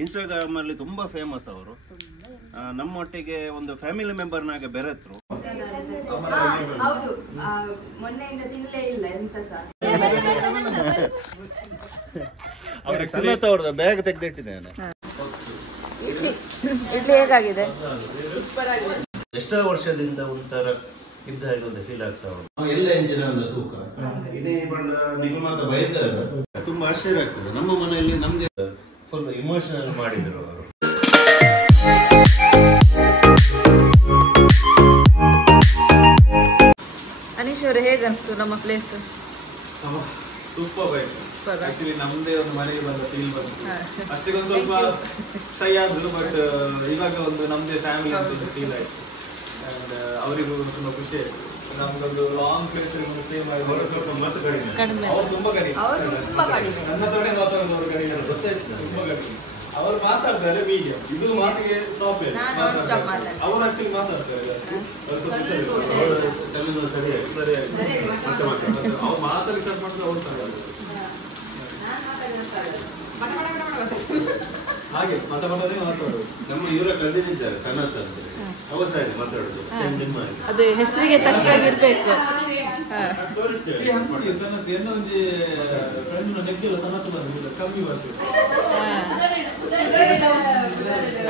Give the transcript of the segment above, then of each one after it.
Instagram ಅಲ್ಲಿ ತುಂಬಾ famous ಅವರು. ನಮ್ಮೊಟ್ಟಿಗೆ ಒಂದು ಫ್ಯಾಮಿಲಿ ಮೆಂಬರ್ನಾಗೆ ಬೆರೆತರು. ಹೌದು, ಮೊನ್ನೆಯಿಂದ ತಿನ್ನಲೇ ಇಲ್ಲ ಎಂತ ಸಹ. ಸನ್ನತ್ ಅವ್ರದ್ದು ಬ್ಯಾಗ್ ತೆಗೆದಿಟ್ಟಿದ್ದೇನೆ. ಇಡ್ಲಿ ಹೇಗಾಗಿದೆ? ಎಷ್ಟೋ ವರ್ಷದಿಂದ ಒಂಥರ ಇದ್ದ ಹಾಗೆ ಒಂದು ಫೀಲ್ ಆಗ್ತಾ ಉಂಟು. ಎಲ್ಲ ಎಂಜಿನ ಒಂದು ತೂಕ ಇಡೀ ಬಂಡ ನಿಗಮತ ಬೈದಾರ ತುಂಬಾ ಆಶ್ಚರ್ಯ ಆಗ್ತದೆ. ನಮ್ಮ ಮನೆಯಲ್ಲಿ ನಮ್ಗೆ ಫುಲ್ ಇಮೋಷನಲ್ ಮಾಡಿದ್ರು ಅವರು. ಅನೀಶ್ ಅವರು ಹೇಗೆ ಅನಿಸ್ತು ನಮ್ಮ ಪ್ಲೇಸ್? ಸೂಪರ್ ಆಯ್ತು. ಆಕ್ಚುಲಿ ನಮ್ದೇ ಒಂದು ಮನೆಗೆ ಬಂದ ಫೀಲ್ ಬಂತು. ಅಷ್ಟೇ ಒಂದು ಸ್ವಲ್ಪ ಶೈ ಆದ್ರು, ಬಟ್ ಇವಾಗ ಒಂದು ನಮ್ದೇ ಫ್ಯಾಮಿಲಿ ಅಂತ ಒಂದು ಫೀಲ್ ಆಯ್ತು. ಅಂಡ್ ಅವರಿಗೂ ತುಂಬಾ ಖುಷಿ ಆಯ್ತು. ನಮ್ದೊಂದು ಲಾಂಗ್ ಪ್ಲೇಸ್ ಸ್ಟೇ ಮಾಡಿ ಸ್ವಲ್ಪ ಮಾತು ಕಡಿಮೆ, ಅವ್ರು ತುಂಬಾ ಕಡಿಮೆ, ನನ್ನ ತೋಡೆ ಮಾತಾಡೋದು ಕಡಿಮೆ, ಗೊತ್ತಾಯ್ತು ತುಂಬಾ ಕಡಿಮೆ. ಅವ್ರು ಮಾತಾಡ್ತಾರೆ ಮೀಡಿಯಂ, ಇದು ಮಾತಿಗೆ ಸ್ಟಾಪ್ ಇಲ್ಲ. ಅವ್ರು ಆಕ್ಚುಲಿ ಮಾತಾಡ್ತಾರೆ, ಅವ್ರು ಮಾತಾಡಿ ಸ್ಟಾರ್ಟ್ ಮಾಡಿದ್ರೆ ಅವ್ರು ಹಾಗೆ ಮಾತಾಡೋದೇ ಮಾತಾಡೋದು. ನಮ್ಮ ಇವರ ಕಸಿನ್ ಇದ್ದಾರೆ ಸನತ್ ಅಂತ, ಅವ್ರ ಸರಿ ಮಾತಾಡೋದು ಅದು ಹೆಸರಿಗೆ ತಕ್ಕಾಗಿರ್ಬೇಕು. ಏನೊಂದು ಫ್ರೆಂಡ್ ನೆಗ್ಗೆಲ್ಲ ಸನತ್ ಬಂದಿಲ್ಲ, ಕಮ್ಮಿ ಬರ್ತದೆ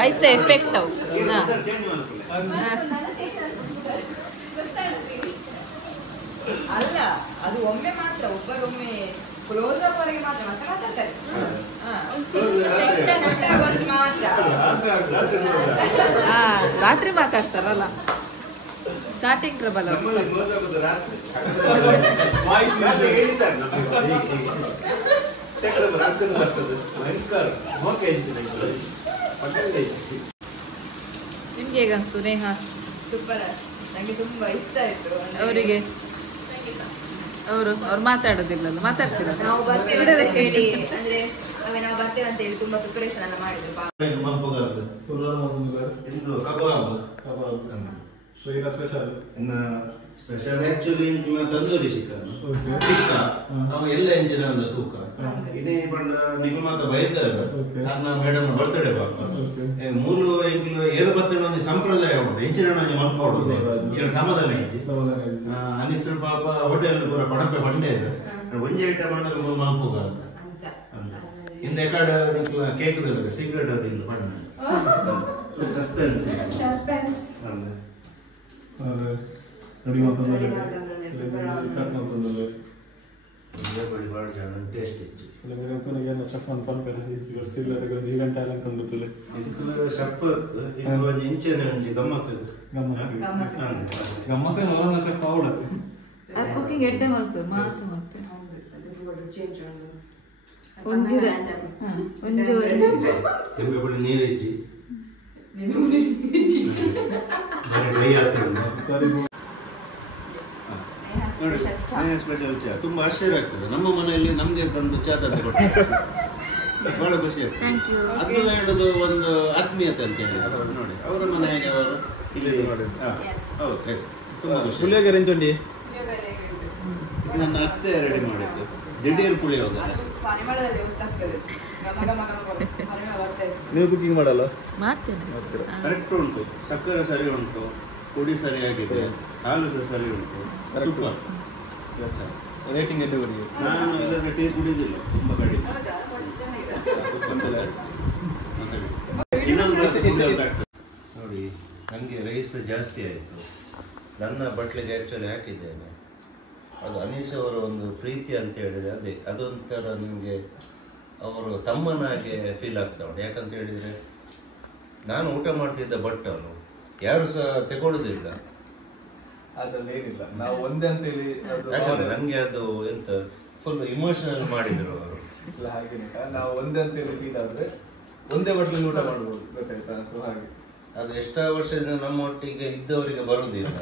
ಆಯ್ತು ಎಫೆಕ್ಟ್ ಅವು. ಅಲ್ಲ, ಅದು ಒಮ್ಮೆ ಮಾತ್ರ, ಒಬ್ಬರೊಮ್ಮೆ ಕ್ಲೋಸ್ ಅಪ್ ವರೆಗೆ ಮಾತ್ರ ಮತ್ತೆ ಮಾತಾಡ್ತಾರೆ. ರಾತ್ರಿ ಮಾತಾಡ್ತಾರಲ್ಲ, ಸ್ಟಾರ್ಟಿಂಗ್ ಟ್ರಬಲ್. ನಿಮ್ಗೆ ಹೇಗೆ ಅನ್ಸ್ತು ನೇಹಾ? ಸೂಪರ್, ನಂಗೆ ತುಂಬಾ ಇಷ್ಟ ಆಯ್ತು. ಅವರಿಗೆ ಅವ್ರು ಮಾತಾಡೋದಿಲ್ಲಲ್ಲ, ಮಾತಾಡ್ತೀರ? ನಾವು ಬರ್ತೇವೆ ಹೇಳಿ, ಅಂದ್ರೆ ನಾವು ಬರ್ತೇವೆ ಅಂತ ಹೇಳಿ ತುಂಬಾ ಪ್ರಿಪರೇಷನ್ ಎಲ್ಲ ಮಾಡಿದ್ರು. Special actually tandoori chicken tikka ನಾವು ಎಲ್ಲ ಎಂಚಿನ ಒಂದು ತೂಕ ಇಡೀ ಬಂಡ ನಿಗಮತ ಬೈದಾರ ಕಾರಣ ಮೇಡಮ್ ಬರ್ತ್ಡೇ ಬಾಪ ಮೂಲು ಎಂಕ್ಲು ಏರು ಬರ್ತೇನೆ ಒಂದು ಸಂಪ್ರದಾಯ ಉಂಟು. ಎಂಚಿನ ಮಲ್ಪೋಡುದು ಏನು ಸಮಾಧಾನ ಎಂಚಿ ಅನಿಸು ಪಾಪ ಹೋಟೆಲ್ ಪೂರ ಪಣಪೆ ಬಂಡೆ ಒಂಜಿ ಐಟಮ್ ಬಂದ್ರೆ ಮಲ್ಪೋಗ ಅಂತ ಹಿಂದೆ ಕಾಡ ಕೇಕ್ ಸೀಕ್ರೆಟ್ ಅದು ಇಲ್ಲ ಬಣ್ಣ ಸಸ್ಪೆನ್ಸ್ ಕುಕಿಂಗ್ ಎಡ್ಡೆ ಮಾಡ್ತಾರೆ, ಮಾಸ ಮಾಡ್ತಾರೆ. ನೀರಿಜ್ಜಿ ಸ್ಪೆಷಲ್ ಚಾ ತುಂಬಾ ಆಶ್ಚರ್ಯ ಆಗ್ತದೆ. ನಮ್ಮ ಮನೆಯಲ್ಲಿ ನಮ್ಗೆ ತಂದು ಚಾ ತಂದು ಕೊಟ್ಟು ಬಹಳ ಖುಷಿ ಆಗ್ತದೆ. ಅದು ಹೇಳುದು ಒಂದು ಆತ್ಮೀಯತೆ ಅಂತ ಹೇಳಿ ನೋಡಿ. ಅವರ ಮನೆಗೆ ಅವರು ಇಲ್ಲಿ ಹೌದು, ಎಸ್ ತುಂಬಾ ಖುಷಿ. ನನ್ನ ಅತ್ತೆ ರೆಡಿ ಮಾಡಿದ್ದು ದಿಢೀರ್ ಪುಳಿಯೋಗರೆ. ನೀವು ಕುಕಿಂಗ್ ಮಾಡಲ್ಲ? ಮಾಡ್ತೇನೆ, ಕರೆಕ್ಟ್ ಉಂಟು, ಸಕ್ಕರೆ ಸರಿ ಉಂಟು, ಪುಡಿ ಸರಿಯಾಗಿದೆ, ಹಾಲು ಸರಿ ಉಂಟು, ಸೂಪರ್. ರೇಟಿಂಗ್ ಎಷ್ಟು ಕೊಡಿ? ನಾನು ಇಲ್ಲದ್ರೆ ಟೀ ಕುಡಿದಿಲ್ಲ, ತುಂಬಾ ಕಡಿಮೆ. ನೋಡಿ, ನನಗೆ ರೈಸ್ ಜಾಸ್ತಿ ಆಯಿತು. ನನ್ನ ಬಟ್ಲಿಗೆ ಆ್ಯಕ್ಚುಲಿ ಹಾಕಿದ್ದೇನೆ. ಅದು ಅನೀಶ್ ಅವರ ಒಂದು ಪ್ರೀತಿ ಅಂತ ಹೇಳಿದರೆ ಅದೇ ಅದೊಂಥರ ನನಗೆ ಅವರು ತಮ್ಮನಾಗೆ ಫೀಲ್ ಆಗ್ತಾ ಉಂಟು. ಯಾಕಂತ ಹೇಳಿದರೆ ನಾನು ಊಟ ಮಾಡ್ತಿದ್ದ ಬಟ್ ಅವನು ಯಾರು ಸಹ ತಗೊಳ್ಳೋದಿಲ್ಲ. ಅದ್ರಲ್ಲಿ ಏನಿಲ್ಲ, ನಾವು ಒಂದೇ ಅಂತೇಳಿ ನನಗೆ ಅದು ಎಂತ ಫುಲ್ ಇಮೋಷನಲ್ ಮಾಡಿದ್ರು ಅವರು. ಇಲ್ಲ ಹಾಗೇನೆ, ನಾವು ಒಂದೇ ಅಂತೇಳಿ ಫೀಲ್ ಆದರೆ ಒಂದೇ ಬಟ್ಲಲ್ಲಿ ಊಟ ಮಾಡ್ಬೋದು, ಗೊತ್ತಾಯ್ತಾ? ಸೊ ಹಾಗೆ ಅದು ಎಷ್ಟೋ ವರ್ಷದಿಂದ ನಮ್ಮೊಟ್ಟಿಗೆ ಇದ್ದವರಿಗೆ ಬರುವುದಿಲ್ಲ,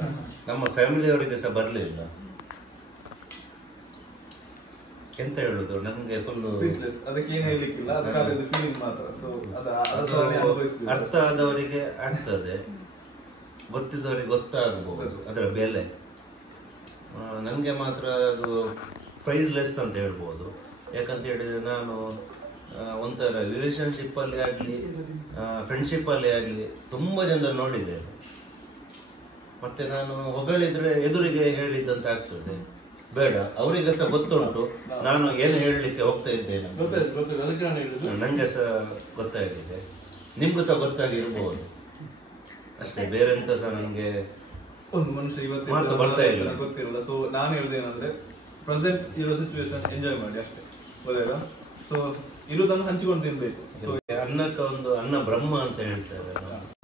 ನಮ್ಮ ಫ್ಯಾಮಿಲಿಯವರಿಗೆ ಸಹ ಬರಲಿಲ್ಲ. ಎಂತ ಹೇಳುದು, ನನಗೆ ಫುಲ್ ಅದಕ್ಕೆ ಏನು ಹೇಳಲಿಕ್ಕಿಲ್ಲ, ಅದಕ್ಕೆ ಫೀಲಿಂಗ್ ಮಾತ್ರ. ಸೊ ಅರ್ಥ ಆದವರಿಗೆ ಆಗ್ತದೆ, ಗೊತ್ತಿದ್ದವರಿಗೆ ಗೊತ್ತಾಗಬಹುದು ಅದರ ಬೆಲೆ. ನನಗೆ ಮಾತ್ರ ಅದು ಪ್ರೈಸ್ಲೆಸ್ ಅಂತ ಹೇಳ್ಬೋದು. ಯಾಕಂತ ಹೇಳಿದರೆ ನಾನು ಒಂಥರ ರಿಲೇಶನ್ಶಿಪ್ ಅಲ್ಲಿ ಆಗಲಿ ಫ್ರೆಂಡ್ಶಿಪ್ ಅಲ್ಲಿ ಆಗಲಿ ತುಂಬಾ ಜನ ನೋಡಿದೆ. ಮತ್ತೆ ನಾನು ಹೊಗಳಿದ್ರೆ ಎದುರಿಗೆ ಹೇಳಿದ್ದಂತ ಆಗ್ತದೆ, ಬೇಡ ಅವರಿಗೆ ಸಹ ಗೊತ್ತುಂಟು ನಾನು ಏನು ಹೇಳಲಿಕ್ಕೆ ಹೋಗ್ತಾ ಇದ್ದೇನೆ, ನಂಗೆ ಸಹ ಗೊತ್ತಾಗಿದೆ, ನಿಮ್ಗೂ ಸಹ ಗೊತ್ತಾಗಿರ್ಬೋದು ಅಷ್ಟೇ. ಬೇರೆಂತ ಸಹ ನಂಗೆ ಒಂದು ಮನುಷ್ಯ ಇವತ್ತು ಬರ್ತಾ ಇಲ್ಲ, ಗೊತ್ತಿರಲ್ಲ. ಸೊ ನಾನು ಹೇಳ್ದೇನಂದ್ರೆ ಪ್ರೆಸೆಂಟ್ ಇರೋ ಸಿಚುವೇಶನ್ ಎಂಜಾಯ್ ಮಾಡಿ ಅಷ್ಟೇ, ಗೊತ್ತಾಯ್ತಾ? ಸೊ ಇರುವುದನ್ನು ಹಂಚಿಕೊಂಡು ತಿನ್ಬೇಕು. ಸೊ ಅನ್ನಕ್ಕೆ ಒಂದು ಅನ್ನ ಬ್ರಹ್ಮ ಅಂತ ಹೇಳ್ತಾರೆ.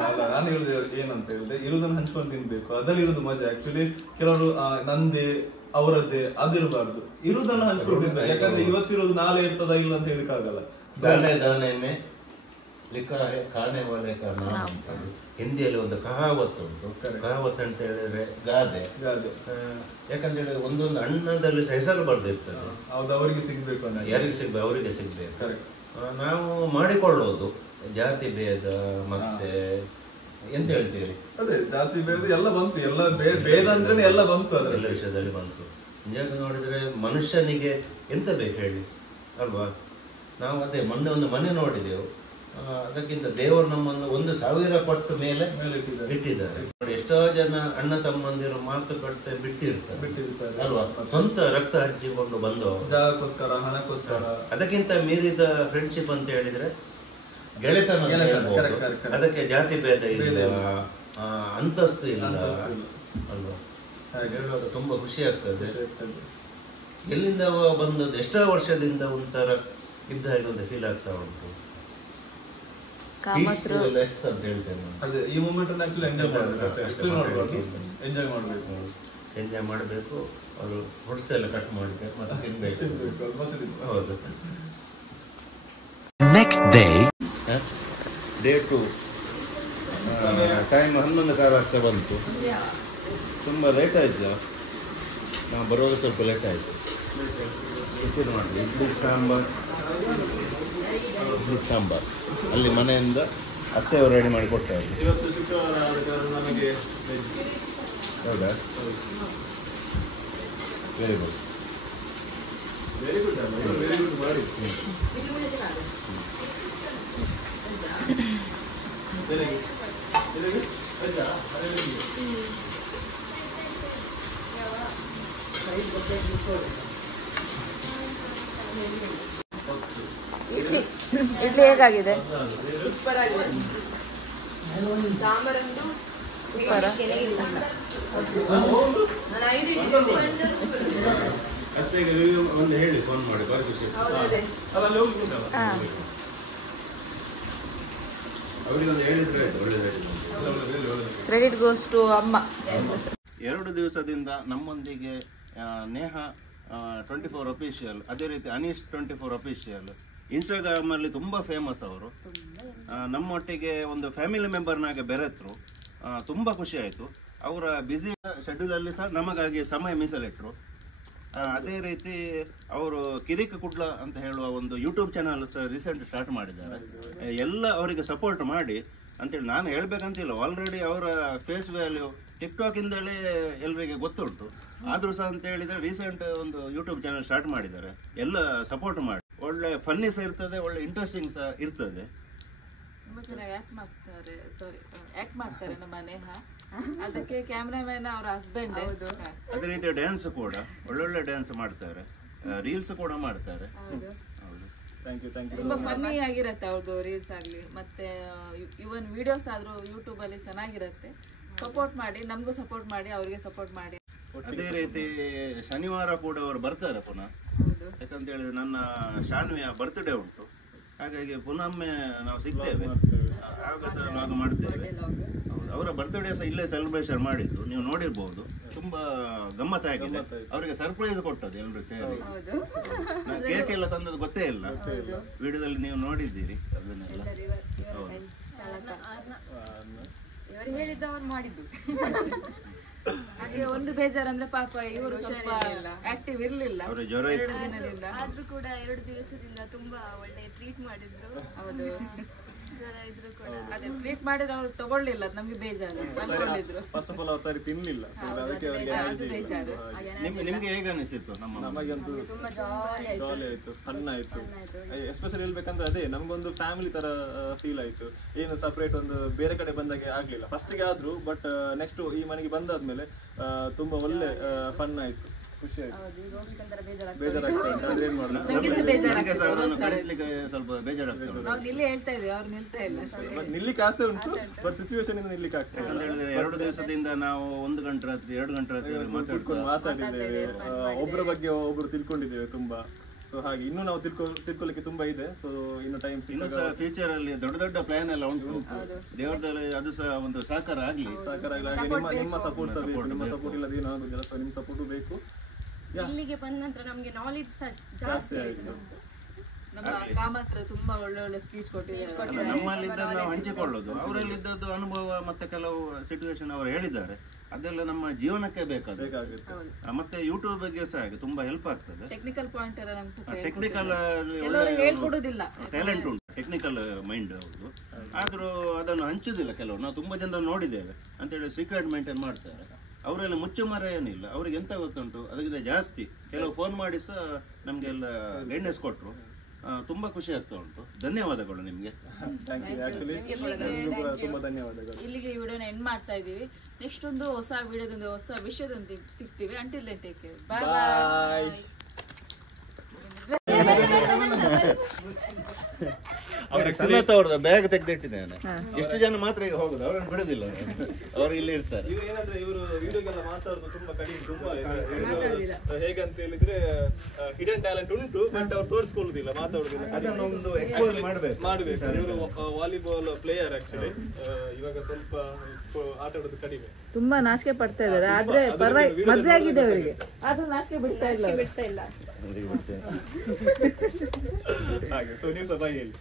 ಅಲ್ಲ, ನಾನು ಹೇಳಿದೆ ಏನಂತ ಹೇಳಿದ್ರೆ ಇರುವುದನ್ನು ಹಂಚ್ಕೊಂಡು ತಿನ್ಬೇಕು, ಅದ್ರಲ್ಲಿ ಇರುವುದು ಮಜಾ. ಆಕ್ಚುಲಿ ಕೆಲವರು ನಂದೇ ಅವರದ್ದೇ ಅದಿರಬಾರ್ದು, ಇರುವುದನ್ನು ಹಂಚ್ಕೊಂಡು ತಿನ್ಬೇಕು. ಯಾಕಂದ್ರೆ ಇವತ್ತಿರೋದು ನಾಳೆ ಇರ್ತದ ಇಲ್ಲ ಅಂತ ಹೇಳಿಕ್ಕಾಗಲ್ಲ. ಹಿಂದಿಯಲ್ಲಿ ಒಂದು ಕಹಾವತ್ತು ಉಂಟು. ಕಹಾವತ್ ಅಂತ ಹೇಳಿದ್ರೆ ಗಾದೆ. ಯಾಕಂತ ಹೇಳಿದ್ರೆ ಒಂದೊಂದು ಅನ್ನದಲ್ಲಿ ಹೆಸರು ಬರ್ದಿರ್ತದೆ, ಅವರಿಗೆ ಸಿಗ್ಬೇಕು, ಯಾರಿಗೆ ಸಿಗ್ಬೇಕು ಅವರಿಗೆ ಸಿಗ್ಬೇಕು. ನಾವು ಮಾಡಿಕೊಳ್ಳೋದು ಜಾತಿ ಭೇದ ಮತ್ತೆ ಎಂತ ಹೇಳ್ತೀವಿ, ಅದೇ ಜಾತಿ ಭೇದ ಎಲ್ಲ ಬಂತು, ಎಲ್ಲ ಭೇದ ಅಂದ್ರೆ ಎಲ್ಲ ಬಂತು, ಎಲ್ಲ ವಿಷಯದಲ್ಲಿ ಬಂತು. ನಿಜಾಗ ನೋಡಿದ್ರೆ ಮನುಷ್ಯನಿಗೆ ಎಂತ ಬೇಕು ಹೇಳಿ ಅಲ್ವಾ? ನಾವು ಅದೇ ಮೊನ್ನೆ ಒಂದು ಮನೆ ನೋಡಿದೆವು, ಅದಕ್ಕಿಂತ ದೇವರು ನಮ್ಮನ್ನು 1,000 ಪಟ್ಟು ಮೇಲೆ ಇಟ್ಟಿದ್ದಾರೆ. ಎಷ್ಟೋ ಜನ ಅಣ್ಣ ತಮ್ಮಂದಿರು ಮಾತುಕತೆ ಬಿಟ್ಟಿರ್ತಾರೆ ಅಲ್ವಾ, ಸ್ವಂತ ರಕ್ತ ಹಂಚಿಕೊಂಡು ಬಂದವರು ಜಾಗಕ್ಕೋಸ್ಕರ, ಹಣಕ್ಕೋಸ್ಕರ. ಅದಕ್ಕಿಂತ ಮೀರಿದ ಫ್ರೆಂಡ್ಶಿಪ್ ಅಂತ ಹೇಳಿದ್ರೆ ಗೆಳೆತನ. ಅದಕ್ಕೆ ಜಾತಿ ಭೇದ ಇಲ್ಲ, ಅಂತಸ್ತು ಇಲ್ಲ ಅಲ್ವಾ? ಹೇಳುವಾಗ ತುಂಬಾ ಖುಷಿ ಆಗ್ತದೆ. ಎಲ್ಲಿಂದ ಬಂದದ್ದು, ಎಷ್ಟೋ ವರ್ಷದಿಂದ ಒಂಥರ ಇದ್ದ ಹಾಗೆ ಒಂದು ಫೀಲ್ ಆಗ್ತಾ ಉಂಟು. ಲೆಸ್ ಅಂತ ಹೇಳ್ತೇನೆ. ಅದೇ ಈ ಮೂಮೆಂಟ್ ಎಂಜಾಯ್ ಮಾಡಬೇಕು, ಎಂಜಾಯ್ ಮಾಡಬೇಕು. ಅವರು ಫ್ರೂಟ್ಸ್ ಎಲ್ಲ ಕಟ್ ಮಾಡಿದ್ರೆ ಮತ್ತೆ ತಿನ್ಬೇಕು. ಹೌದು. ನೆಕ್ಸ್ಟ್ ಡೇ 2 ಟೈಮ್ 11 ಕಾಲ ಆಗ್ತಾ ಬಂತು. ತುಂಬ ಲೇಟ್ ಆಯಿತು, ನಾವು ಬರೋದು ಸ್ವಲ್ಪ ಲೇಟ್ ಆಯಿತು. ಟಿಫಿನ್ ಮಾಡಿ ಇಡ್ಲಿ ಸಾಂಬಾರ್ ಅಲ್ಲಿ ಮನೆಯಿಂದ ಅತ್ತೆಯವರು ರೆಡಿ ಮಾಡಿ ಕೊಡ್ತಾ ಇದ್ರು. ಇವತ್ತು ಶುಕ್ರವಾರ ಆದ ಕಾರಣ ನಮಗೆ ಹೌದಾ? Very good, very good very good ಮಾಡಿ. ಇಡ್ಲಿ ಹೇಗಾಗಿದೆ? ಸೂಪರ್ ಆಗಿದೆ. ಸಾಂಬಾರಂತೂ ಸೂಪರ್. ಒಂದು ಹೇಳಿ ಫೋನ್ ಮಾಡಿ ಅವರಿಗೊಂದು ಹೇಳಿದ್ರೆ ಕ್ರೆಡಿಟ್ ಗೋಸ್ ಟು ಅಮ್ಮ. 2 ದಿವಸದಿಂದ ನಮ್ಮೊಂದಿಗೆ ನೇಹ 24 ಅಫಿಷಿಯಲ್, ಅದೇ ರೀತಿ ಅನೀಶ್ 24 ಅಫಿಷಿಯಲ್ ಇನ್ಸ್ಟಾಗ್ರಾಮ್ ಅಲ್ಲಿ ತುಂಬಾ ಫೇಮಸ್ ಅವರು. ನಮ್ಮೊಟ್ಟಿಗೆ ಒಂದು ಫ್ಯಾಮಿಲಿ ಮೆಂಬರ್ನಾಗೆ ಬೆರೆತರು. ತುಂಬಾ ಖುಷಿ ಆಯಿತು. ಅವರ ಬ್ಯುಸಿ ಶೆಡ್ಯೂಲ್ ಅಲ್ಲಿ ಸಹ ನಮಗಾಗಿ ಸಮಯ ಮೀಸಲಿಟ್ಟರು. ಅದೇ ರೀತಿ ಅವರು ಕಿರಿಕ ಕುಡ್ಲ ಅಂತ ಹೇಳುವ ಒಂದು ಯೂಟ್ಯೂಬ್ ಚಾನಲ್ ಸಹ ರೀಸೆಂಟ್ ಸ್ಟಾರ್ಟ್ ಮಾಡಿದ್ದಾರೆ. ಎಲ್ಲ ಅವರಿಗೆ ಸಪೋರ್ಟ್ ಮಾಡಿ ಅಂತೇಳಿ ನಾನು ಹೇಳ್ಬೇಕಂತಿಲ್ಲ, ಆಲ್ರೆಡಿ ಅವರ ಫೇಸ್ ವ್ಯಾಲ್ಯೂ ಟಿಕ್ಟಾಕ್ ಇಂದಲೇ ಎಲ್ಲರಿಗೆ ಗೊತ್ತುಂಟು. ಆದ್ರೂ ಸಹ ಅಂತ ಹೇಳಿದ್ರೆ ರೀಸೆಂಟ್ ಒಂದು ಯೂಟ್ಯೂಬ್ ಚಾನಲ್ ಸ್ಟಾರ್ಟ್ ಮಾಡಿದ್ದಾರೆ. ಎಲ್ಲ ಸಪೋರ್ಟ್ ಮಾಡಿ, ಒಳ್ಳೆ ಫನ್ನಿ ಸಹ ಇರ್ತದೆ, ಒಳ್ಳೆ ಇಂಟ್ರೆಸ್ಟಿಂಗ್ ಸಹ ಇರ್ತದೆ. ತುಂಬಾ ಚೆನ್ನಾಗಿ ಆಕ್ಟ್ ಮಾಡ್ತಾರೆ ನಮ್ಮ ನೇಹ. ಅದಕ್ಕೆ ಕ್ಯಾಮ್ರಾಮನ್ ಅವರ ಹಸ್ಬೆಂಡ್. ಅದೇ ರೀತಿ ಡ್ಯಾನ್ಸ್ ಕೂಡ ಒಳ್ಳೊಳ್ಳೆ ಡ್ಯಾನ್ಸ್ ಮಾಡ್ತಾರೆ, ರೀಲ್ಸ್ ಕೂಡ ಮಾಡ್ತಾರೆ. ತುಂಬಾ ಫನ್ನಿ ಆಗಿರತ್ತೆ ಅವ್ರದ್ದು ರೀಲ್ಸ್ ಆಗ್ಲಿ, ಮತ್ತೆ ಇವನ್ ವಿಡಿಯೋಸ್ ಆದ್ರೂ ಯೂಟ್ಯೂಬ್ ಅಲ್ಲಿ ಚೆನ್ನಾಗಿರತ್ತೆ. ಸಪೋರ್ಟ್ ಮಾಡಿ, ನಮಗೂ ಸಪೋರ್ಟ್ ಮಾಡಿ, ಅವ್ರಿಗೆ ಸಪೋರ್ಟ್ ಮಾಡಿ. ಅದೇ ರೀತಿ ಶನಿವಾರ ಕೂಡ ಅವರು ಬರ್ತಾರೆ ಪುನಃ. ಯಾಕಂತ ಹೇಳಿದ್ರೆ ನನ್ನ ಶಾನ್ವಿಯ ಬರ್ತ್ಡೇ ಉಂಟು, ಹಾಗಾಗಿ ಪುನೊಮ್ಮೆ ನಾವು ಸಿಗ್ತೇವೆ, ಆಗ ಸಹ ನಾವು ಮಾಡ್ತೇವೆ. ಅವರ ಬರ್ತ್ಡೇ ಸಹ ಇಲ್ಲೇ ಸೆಲೆಬ್ರೇಷನ್ ಮಾಡಿದ್ದು, ನೀವು ನೋಡಿರ್ಬೋದು. ತುಂಬಾ ಗಮ್ಮತ್ತಾಗಿದೆ. ಅವರಿಗೆ ಸರ್ಪ್ರೈಸ್ ಕೊಟ್ಟದ್ದು ಎಲ್ಲರೂ ಸೇರಿ. ಕೇಕ್ ಎಲ್ಲ ತಂದದ್ದು ಗೊತ್ತೇ ಇಲ್ಲ, ವಿಡಿಯೋದಲ್ಲಿ ನೀವು ನೋಡಿದ್ದೀರಿ ಅದನ್ನೆಲ್ಲ. ಹೇಳಿದ್ದವ್ರು ಮಾಡಿದ್ದು. ಹಾಗೆ ಒಂದು ಬೇಜಾರಂದ್ರೆ ಪಾಪ ಇವರು ಸ್ವಲ್ಪ ಆಕ್ಟಿವ್ ಇರ್ಲಿಲ್ಲ, ಜ್ವರ 2 ದಿನದಿಂದ. ಆದ್ರೂ ಕೂಡ 2 ದಿವಸದಿಂದ ತುಂಬಾ ಒಳ್ಳೆ ಟ್ರೀಟ್ ಮಾಡಿದ್ರು. ಹೌದು, ಅದೇ ಟ್ರೀಟ್ ಮಾಡಿದ್ರೆ ಅವ್ರು ತಗೊಳ್ಳಿಲ್ಲ, ಅದು ನಮ್ಗೆ ಬೇಜಾರು. ತಗೊಂಡಿದ್ರು ಫಸ್ಟ್ ಆಫ್ ಆಲ್ ಅವ್ರು ಸರಿ ತಿನ್ಲಿಲ್ಲ, ಅದಕ್ಕೆ ಅದು ಬೇಜಾರು. ನಿಮ್ಗೆ ಹೇಗೆ ಅನಿಸಿತ್ತು? ನಮಗಂತೂ ಜಾಲಿ ಆಯ್ತು, ಫನ್ ಆಯ್ತು. ಎಸ್ಪೆಷಲಿ ಹೇಳ್ಬೇಕಂದ್ರೆ ಅದೇ ನಮ್ಗೊಂದು ಫ್ಯಾಮಿಲಿ ತರ ಫೀಲ್ ಆಯ್ತು. ಏನು ಸಪರೇಟ್ ಒಂದು ಬೇರೆ ಕಡೆ ಬಂದಾಗೆ ಆಗ್ಲಿಲ್ಲ ಫಸ್ಟಿಗೆ ಆದ್ರೂ, ಬಟ್ ನೆಕ್ಸ್ಟ್ ಈ ಮನೆಗೆ ಬಂದಾದ್ಮೇಲೆ ತುಂಬಾ ಒಳ್ಳೆ ಫನ್ ಆಯ್ತು, ಖುಷಿ ಆಯ್ತು. ಬೇಜಾರಾಗ್ತದೆ, ಅದೇನ್ ಮಾಡೋದು. ಸ್ವಲ್ಪ ಬೇಜಾರಾಗ್ತದೆ. ನಾವು ನಿಲ್ಲಿ ಹೇಳ್ತಾ ಇದ್ವಿ, ಅವ್ರು ನಿಲ್ತಾ ಇಲ್ಲ. ನಿಲ್ಲಿಕ್ಕೆ ಆಸೆ ಉಂಟು, ಬಟ್ ಸಿಚುವೇಶನ್ ಇಂದ ನಿಲ್ಲಿಕ್ಕೆ ಆಗ್ತದೆ. ಅಂತ ಹೇಳಿದ್ರೆ 2 ದಿವಸದಿಂದ ನಾವು 1 ಗಂಟೆ ರಾತ್ರಿ 2 ಗಂಟೆ ರಾತ್ರಿ ಮಾತಾಡಿದ್ದೇವೆ, ಒಬ್ಬರ ಬಗ್ಗೆ ಒಬ್ರು ತಿಳ್ಕೊಂಡಿದ್ದೇವೆ ತುಂಬಾ. ಸೊ ಹಾಗೆ ಇನ್ನು ನಾವು ತಿಳ್ಕೊಳ್ಳಿಕ್ಕೆ ತುಂಬಾ ಇದೆ. ಸೊ ಇನ್ನು ಟೈಮ್ ಇನ್ನು ಸಹ ಫ್ಯೂಚರ್ ಅಲ್ಲಿ ದೊಡ್ಡ ದೊಡ್ಡ ಪ್ಲಾನ್ ಎಲ್ಲ ಉಂಟು. ದೇವರದಲ್ಲಿ ಅದು ಸಹ ಒಂದು ಸಹಕಾರ ಆಗ್ಲಿ. ನಿಮ್ಮ ಸಪೋರ್ಟ್ ಬೇಕು. ನಿಮ್ಮ ಸಪೋರ್ಟ್ ಇಲ್ಲದೆ ಏನೂ ಆಗುದಿಲ್ಲ. ಸೊ ನಿಮ್ಮ ಸಪೋರ್ಟ್ ಬೇಕು. ಇಲ್ಲಿಗೆ ಬಂದ ನಂತರ ನಮ್ಗೆ ನಾಲೆಡ್ಜ್ ಜಾಸ್ತಿ ಆಯ್ತು. ನಮ್ಮ ಕಾಮತ್ರ ತುಂಬಾ ಒಳ್ಳೆ ಒಳ್ಳೆ ಸ್ಪೀಚ್ ಕೊಟ್ಟಿದ್ದಾರೆ. ನಮ್ಮಲ್ಲಿದ್ದದ್ದು ನಾವು ಹಂಚಿಕೊಳ್ಳೋದು, ಅವರಲ್ಲಿದ್ದದ್ದು ಅನುಭವ ಮತ್ತೆ ಕೆಲವು ಸಿಚುವೇಶನ್ ಅವರು ಹೇಳಿದ್ದಾರೆ, ಅದೆಲ್ಲ ನಮ್ಮ ಜೀವನಕ್ಕೆ ಬೇಕಾಗುತ್ತೆ. ಮತ್ತೆ ಯೂಟ್ಯೂಬ್ ಬಗ್ಗೆ ಸಹ ಹಾಗೆ ತುಂಬಾ ಹೆಲ್ಪ್ ಆಗ್ತದೆ. ಟೆಕ್ನಿಕಲ್ ಪಾಯಿಂಟ್ ಎಲ್ಲ ನಮ್ಗೆ ಟೆಕ್ನಿಕಲ್ ಹೇಳ್ಕೊಡೋದಿಲ್ಲ, ಟ್ಯಾಲೆಂಟ್ ಉಂಟು, ಟೆಕ್ನಿಕಲ್ ಮೈಂಡ್ ಅವ್ರದ್ದು. ಆದ್ರೂ ಅದನ್ನು ಹಂಚುದಿಲ್ಲ ಕೆಲವರು. ನಾವು ತುಂಬಾ ಜನ ನೋಡಿದ್ದೇವೆ ಅಂತೇಳಿ ಸೀಕ್ರೆಟ್ ಮೇಂಟೈನ್ ಮಾಡ್ತಾರೆ. ಅವರೆಲ್ಲ ಮುಚ್ಚುಮರ ಏನಿಲ್ಲ, ಅವ್ರಿಗೆ ಎಂತ ಗೊತ್ತುಂಟು, ಅದಕ್ಕಿಂತ ಜಾಸ್ತಿ ಕೆಲವು ಫೋನ್ ಮಾಡಿ ಸಹ ನಮ್ಗೆಲ್ಲ ಗೈಡ್ನೆಸ್ ಕೊಟ್ಟರು. ತುಂಬಾ ಖುಷಿ ಆಗ್ತಾ ಉಂಟು. ಧನ್ಯವಾದಗಳು ನಿಮ್ಗೆ. ತುಂಬಾ ಧನ್ಯವಾದಗಳು. ಇಲ್ಲಿಗೆ ಈ ವಿಡಿಯೋನ ಎಂಡ್ ಮಾಡ್ತಾ ಇದೀವಿ. ನೆಕ್ಸ್ಟ್ ಒಂದು ಹೊಸ ವಿಡಿಯೋದೊಂದು ಹೊಸ ವಿಷಯದೊಂದಿಗೆ ಸಿಗ್ತೀವಿ. ಅಂಟಿಲ್ ದೆನ್ ಟೇಕ್ ಕೇರ್, ಬಾಯ್ ಬಾಯ್. ಅವ್ರದ್ದು ಬ್ಯಾಗ್ ತೆಗೆದಿಟ್ಟಿದ್ದೇನೆ. ಎಷ್ಟು ಜನ ಮಾತ್ರ ಈಗ ಹೋಗುದು, ಅವ್ರನ್ನ ಬಿಡುದಿಲ್ಲ, ಅವ್ರು ಇಲ್ಲಿ ಇರ್ತಾರೆ. ಏನಂದ್ರೆ ಇವರು ವಿಡಿಯೋಗೆಲ್ಲ ಮಾತಾಡೋದು ತುಂಬಾ ಕಡಿಮೆ. ತುಂಬಾ ಹೇಗಂತ ಹೇಳಿದ್ರೆ ಹಿಡನ್ ಟ್ಯಾಲೆಂಟ್ ಉಂಟು, ಬಟ್ ಅವ್ರು ತೋರಿಸ್ಕೊಳ್ಳುದಿಲ್ಲ, ಮಾತಾಡುದಿಲ್ಲ. ಅದನ್ನೊಂದು ಎಕ್ಸ್ಪೋಸ್ ಮಾಡ್ಬೇಕು. ಇವರು ವಾಲಿಬಾಲ್ ಪ್ಲೇಯರ್ ಆಕ್ಚುಲಿ. ಇವಾಗ ಸ್ವಲ್ಪ ಆಟ ಆಡೋದು ಕಡಿಮೆ, ತುಂಬಾ ನಾಚಿಕೆ ಪಡ್ತಾ ಇದ್ದಾರೆ. ಆದ್ರೆ ಪರವಾಗಿ ಮದ್ವೆ ಆಗಿದೆ ಅವರಿಗೆ, ಆದ್ರೂ ನಾಚಿಕೆ ಬಿಡ್ತಾ ಇಲ್ಲ. ಹಾಗೆ. ಸೊ ನೀವು ಸಹ ಬಾಯಿ ಹೇಳಿ.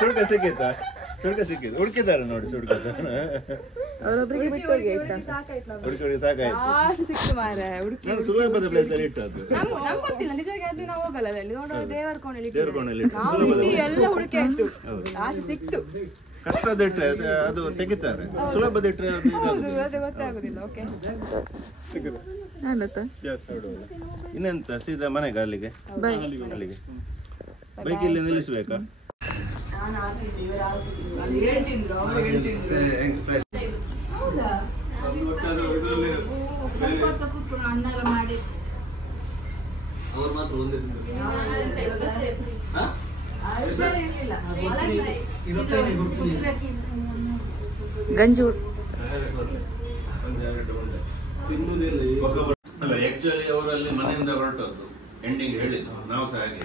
ಸುಡ್ಕ ಸಿಕ್ಕಿತ್ತಾ? ಸುಡ್ಕ ಸಿಕ್ಕಿತ್ತು, ಹುಡುಕಿದ್ದಾರೆ ನೋಡಿ. ಸುಡ್ಕ ಅವರೊಬ್ಬರಿಗೆ ಬಿಟ್ಟೋಗಿ ಆಯ್ತಾ, ಹುಡುಕಿ ಸಾಕಾಯ್ತು. ಸಿಕ್ತು ಮಾರ. ನಾನು ಸುಲಭದ ಪ್ಲೇಸ್ ಅಲ್ಲಿ ಇಟ್ಟದ್ದು. ನಮ್ಗೆ ಗೊತ್ತಿಲ್ಲ ನಿಜವಾಗಿ, ಅದು ನಾವು ಹೋಗಲ್ಲ ಅಲ್ಲಿ ನೋಡೋ ದೇವರ ಕೋಣೆಯಲ್ಲಿ ಎಲ್ಲ ಹುಡುಕಿ ಆಯ್ತು, ಲಾಸ್ಟ್ ಸಿಕ್ತು. ಕಷ್ಟದಿಟ್ರೆ ಅದು ತೆಗಿತಾರೆ, ಸುಲಭದಿಟ್ರೆ ಅದು ಗೊತ್ತಾಗುದಿಲ್ಲ. ಓಕೆ, ಇನ್ನೆಂತ ಸೀದಾ ಮನೆಗೆ? ಅಲ್ಲಿಗೆ ಬೈಕ್ ಇಲ್ಲಿ ನಿಲ್ಲಿಸ್ಬೇಕಾ? ಅನ್ನ ಮಾಡಿ ಅವ್ರು ಮಾತ್ರ ಒಂದೇ ಗಂಜಿ ಅಲ್ಲ, ಆಕ್ಚುಲಿ ಅವರಲ್ಲಿ ಮನೆಯಿಂದ ಹೊರಟದ್ದು ಎಂಡಿಂಗ್ ಹೇಳಿದ್ರು, ನಾವು ಸಹ ಹಾಗೆ.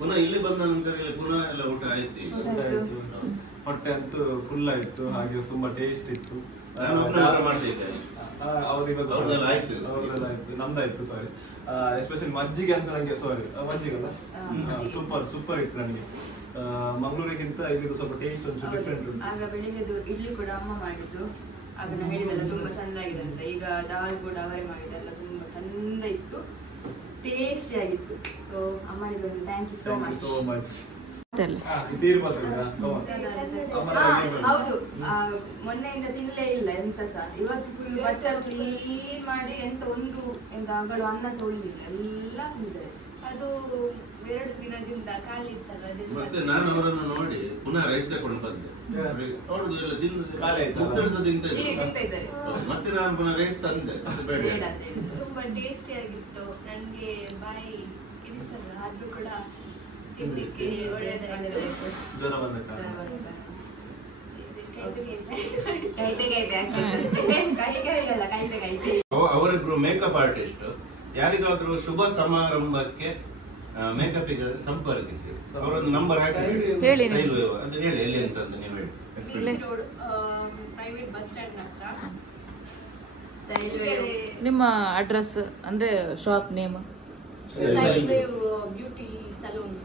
ಪುನಃ ಇಲ್ಲಿ ಬಂದ ನಂತರ ಇಲ್ಲಿ ಪುನಃ ಎಲ್ಲ ಊಟ ಆಯ್ತು. ಹೊಟ್ಟೆ ಅಂತೂ ಫುಲ್ ಆಯ್ತು, ಹಾಗೆ ತುಂಬಾ ಟೇಸ್ಟ್ ಇತ್ತು. ಅವ್ರದ್ದೆಲ್ಲ ಆಯ್ತು, ನಮ್ದಾಯ್ತು. ಸಾರಿ, ಎಸ್ಪೆಷಲಿ ಮಜ್ಜಿಗೆ ಅಂತ ನಂಗೆ, ಸಾರಿ ಮಜ್ಜಿಗಲ್ಲ, ಸೂಪರ್ ಇತ್ತು ನನಗೆ. ಮಂಗಳೂರಿಗಿಂತ ಇಲ್ಲಿ ಸ್ವಲ್ಪ ಟೇಸ್ಟ್ ಒಂದು ಡಿಫ್ರೆಂಟ್ ಉಂಟು. ಆಗ ಬೆಳಿಗ್ಗೆದು ಇಡ್ಲಿ ಕೂಡ ಅಮ್ಮ ಮಾಡಿದ್ದು, ಆಗ ನಾನು ಹೇಳಿದೆಲ್ಲ ತುಂಬಾ ಚಂದ ಆಗಿದೆ ಅಂತ. ಈಗ ದಾಲ್ ಕೂಡ ಅವರೇ ಮಾಡಿದೆಲ್ಲ ತುಂಬಾ ಚಂದ ಇತ್ತು, ಟೇಸ್ಟಿ ಆಗಿತ್ತು. ಸೊ ಅಮ್ಮನಿಗೆ ಒಂದು ಥ್ಯಾಂಕ್ ಯು ಸೋ ಮಚ್. ಹೌದು, ಮೊನ್ನೆಯಿಂದ ತಿನ್ನಲೇ ಇಲ್ಲ ಎಂತ ಸಹ. ಇವತ್ತು ಫುಲ್ ಬಟ್ಟೆ ಕ್ಲೀನ್ ಮಾಡಿ ಎಂತ ಅಗಳು ಅನ್ನ ಸಹ ಉಳಿಲಿಲ್ಲ, ಎಲ್ಲ ತಿಂದರೆ. ಅದು 2 ದಿನದಿಂದ ಖಾಲಿ ಇತ್ತಲ್ಲ. ಮತ್ತೆ ನಾನು ಅವರನ್ನು ನೋಡಿ ಪುನಃ ರೈಸ್ ತಕೊಂಡು ಬಂದೆ. ಅವ್ರದ್ದು ಎಲ್ಲ ತಿಂತಾ ಇದ್ದಾರೆ. ಮತ್ತೆ ನಾನು ಪುನಃ ರೈಸ್ ತಂದೆ. ತುಂಬಾ ಟೇಸ್ಟಿ ಆಗಿತ್ತು. ನನಗೆ ಬಾಯಿ ಕಿಡಿಸಲ್ಲ, ಆದ್ರೂ ಕೂಡ ತಿನ್ಲಿಕ್ಕೆ ಒಳ್ಳೆದಾಗಿದೆ. ಅವರಿಬ್ರು ಮೇಕಪ್ ಆರ್ಟಿಸ್ಟ್. ಯಾರಿಗಾದ್ರೂ ಶುಭ ಸಮಾರಂಭಕ್ಕೆ ಮೇಕಪ್ ಗೆ ಸಂಪರ್ಕಿಸಿ, ಅವರೊಂದು ನಂಬರ್ ಹಾಕಿ ಹೇಳಿ. ಅದು ಹೇಳಿ ಎಲ್ಲಿ ಅಂತಂದು ನೀವು ಹೇಳಿ. ಪ್ರೈವೇಟ್ ಬಸ್ ಸ್ಟ್ಯಾಂಡ್ ಹತ್ರ. ನಿಮ್ಮ ಅಡ್ರೆಸ್ ಅಂದ್ರೆ shop name? Beauty salon.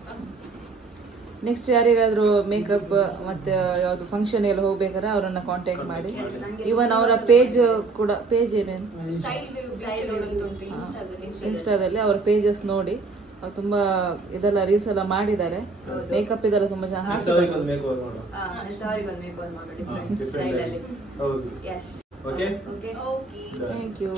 Next ಯಾರಿಗಾದ್ರೂ ಮೇಕಪ್ ಮತ್ತೆ ಯಾವ್ದು ಫಂಕ್ಷನ್ ಎಲ್ಲ ಹೋಗ್ಬೇಕಾದ್ರೆ ಅವರನ್ನ ಕಾಂಟ್ಯಾಕ್ಟ್ ಮಾಡಿ. ಇವನ್ ಅವರ ಪೇಜ್ ಕೂಡ, ಪೇಜ್ ಏನೇನು ಸ್ಟೈಲ್ ವೇವ್ ಇನ್ಸ್ಟಾದಲ್ಲಿ ಅವರ ಪೇಜಸ್ ನೋಡಿ ತುಂಬಾ ಇದೆಲ್ಲ ರೀಲ್ಸ್ ಎಲ್ಲ ಮಾಡಿದ್ದಾರೆ. ಮೇಕಪ್ ಇದೆಲ್ಲ ತುಂಬಾ ಚೆನ್ನಾಗಿ ಹಾಕಿದ್ದಾರೆ. ನೆಕ್ಸ್ಟ್ ಅವರಿಗೆ ಒಂದು ಮೇಕಪ್ ಮಾಡೋಣ ಡಿಫರೆಂಟ್ ಸ್ಟೈಲ್ ಅಲ್ಲಿ. ಹೌದು. Yes. Okay. Okay. Thank you.